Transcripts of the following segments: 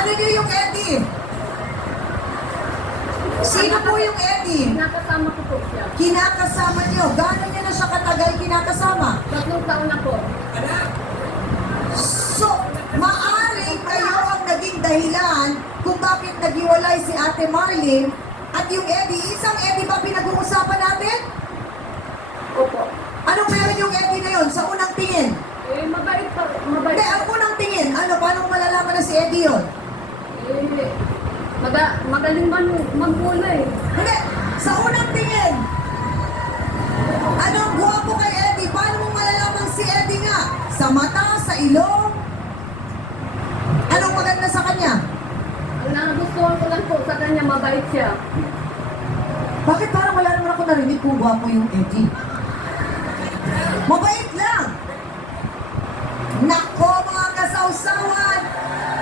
Ano niyo yung Eddie? Sino po yung Eddie? Nakasama ko po siya. Kinakasama niyo. Gaano niyo na siya katagal kinakasama? 3 taon na po. So, maaring kayo ang naging dahilan kung bakit naghiwalay si Ate Marlene at yung Eddie. Isang Eddie ba pinag-uusapan natin? Opo. Anong meron yung Eddie na yun sa unang tingin? Mabait pa. Hindi, ang unang tingin. Ano, paano mo malalaman na si Eddie yun? Magaling man magkulay. Hindi, sa unang tingin. Anong guwapo kay Eddie? Paano mo malalaman si Eddie nga? Sa mata, sa ilong? Anong maganda sa kanya? Ang nagustuhan ko lang po sa kanya, mabait siya. Bakit parang wala naman ako narinig kung guwapo yung Eddie? Mabait lang! Nako mga kasawsawan!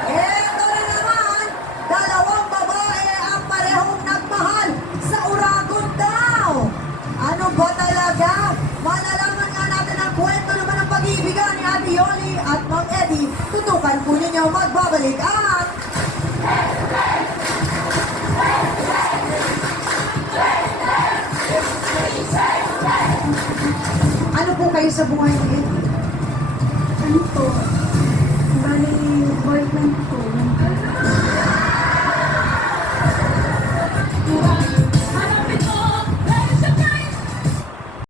Eto na naman! Dalawang babae ang parehong nagmahal sa Uragon daw! Ano ba talaga? Malalaman nga natin ang kwento naman ng pag-ibigan ni Ate Yoli at Mang Eddie. Tutukan po ninyo magbabalik ang... Ano po kayo sa buhay ni Eddie? Ano po? Bali, boyfriend ko.